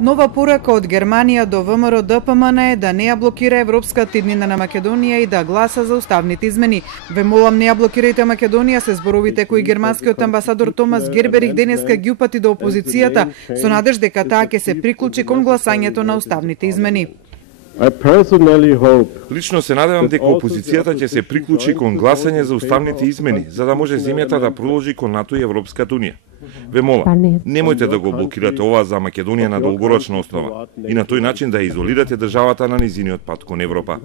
Нова порака од Германија до ВМРО ДПМН е да не ја блокира Европската иднина на Македонија и да гласа за уставните измени. Ве молам, не ја блокирајте Македонија, се зборовите кои германскиот амбасадор Томас Герберих денеска ги упати до опозицијата со надеж дека таа ќе се приклучи кон гласањето на уставните измени. Лично се надевам дека опозицијата ќе се приклучи кон гласање за уставните измени, за да може земјата да продолжи кон НАТО и Европската унија. Ве молам, немојте да го блокирате ова за Македонија на долгорочна основа и на тој начин да изолирате државата на низиниот пат кон Европа.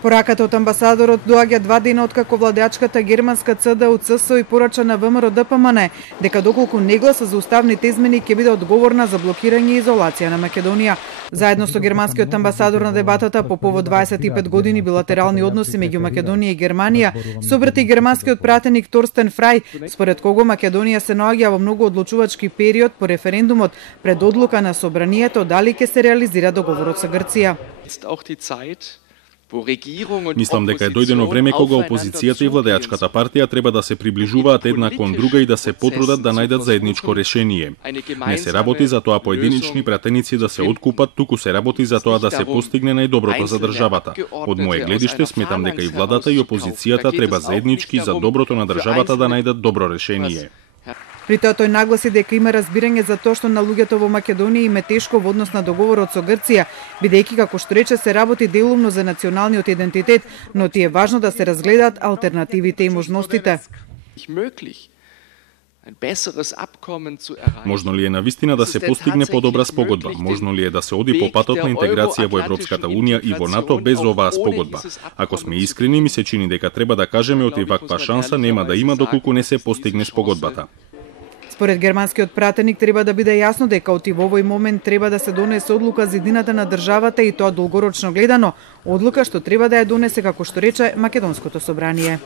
Пораката од амбасадорот доаѓа 2 дена откако владеачката германска ЦДУ-ЦСО и порача на ВМРО ДПМН дека доколку не гласа за уставните измени ќе биде одговорна за блокирање и изолација на Македонија. Заедно со германскиот амбасадор на дебатата по повод 25 години билатерални односи меѓу Македонија и Германија се обрати германскиот пратеник Торстен Фрај, според кого Македонија се наоѓа во многу одлучувачки период по референдумот пред одлука на собранието дали ќе се реализира договорот со Грција. Мислам дека е дојдено време кога опозицијата и владеачката партија треба да се приближуваат една кон друга и да се потрудат да најдат заедничко решение. Не се работи за тоа поединични пратеници да се откупат, туку се работи за тоа да се постигне најдоброто за државата. Од мое гледиште сметам дека и владата и опозицијата треба заеднички за доброто на државата да најдат добро решение. При тоа тој нагласи дека има разбирање за тоа што на луѓето во Македонија им е тешко во однос на договорот со Грција, бидејќи како што рече се работи делумно за националниот идентитет, но ти е важно да се разгледаат алтернативите и можностите. Можно ли е навистина да се постигне подобра спогодба? Можно ли е да се оди по патот на интеграција во Европската унија и во НАТО без оваа спогодба? Ако сме искрени, ми се чини дека треба да кажеме оти ваква шанса нема да има доколку не се постигне спогодбата. Според германскиот пратеник треба да биде јасно дека оти во овој момент треба да се донесе одлука за иднината на државата и тоа долгорочно гледано, одлука што треба да ја донесе, како што рече, Македонското собрание.